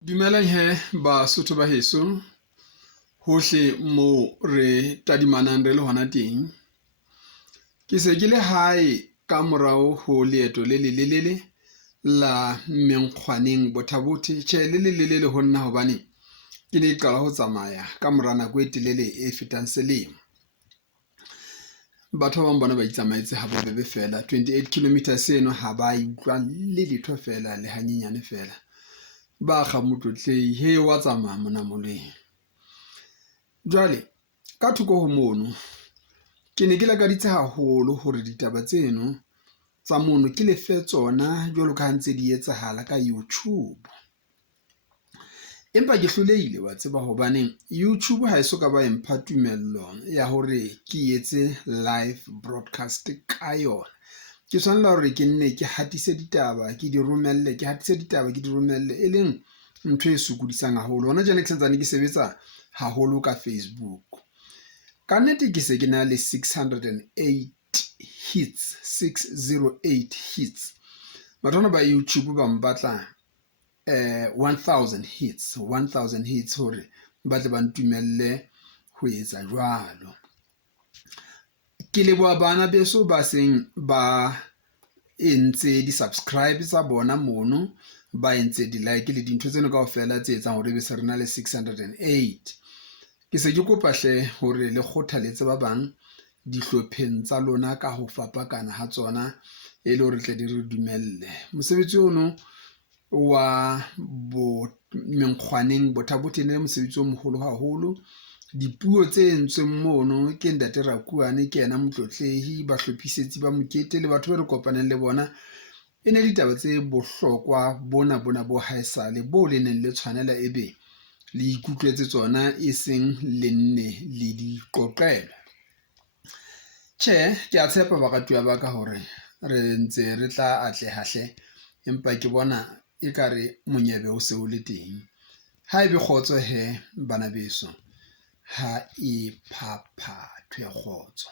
Dumelang Basotho ba heso hohle mo re tadimanang re le hona teng. Ke se ke le hae ka morao ho leeto le lelelele la Menkgwaneng Bothabothe. Tjhe, le lelelele ho nna hobane ke ne ke qala ho tsamaya ka mora nako e telele e fetang selemo. Batho ba bang bona ba itsamaetse ha bobebe fela 28 kilometers eno ha ba utlwa le letho fela le hanyenyane fela. Ba kgamotlotlei wa tsamaya mona moleng. Jwale ka thoko ho mono ke ne ke lakaditse haholo hore ditaba tseno tsa mono ke lefe tsona jwalo ka ha ntse di etsahala ka YouTube. Empa ke hlolehile wa tseba hobaneng YouTube ha e soka ba empha tumello ya hore ke etse live broadcast ka yona. Ke tshwanela hore ke nne ke hatise ditaba ke di romelle e leng ntho e sokodisang haholo. Hona jana ke santsane ke sebetsa haholo ka Facebook. Ka nnete ke se ke na le 608 hits. Batho ba YouTube ba mbatla 1000 hits hore ba tle ba ntumelle ho etsa jwalo. Ke leboha bana beso ba seng ba entse di-subscribe tsa bona mono, ba entse di-like le dintho tseno kaofela tse etsang hore be se re na le 608. Ke se ke kopa hle hore le kgothaletse ba bang dihlopheng tsa lona ka ho fapakana ha tsona e le hore tle di re dumelle. Mosebetsi ono wa Menkgwaneng Bothabothe ne mosebetsi o moholo haholo. Dipuo tse entsweng mono ke Ntate Rakuane, ke yena motlotlehi, bahlophisetsi ba mokete le batho ba re kopaneng le bona. E ne ditaba tse bohlokwa bona bo haesale bo le neng le tshwanela ebe le ikutlwetse tsona e seng le nne le di qoqela. Tjhe, ke a tshepa baratuwa ba ka hore re ntse re tla atleha hle, empa ke bona ekare monyebe o se o le teng. Ha ebe kgotso bana beso, ha e phaphathwe kgotso.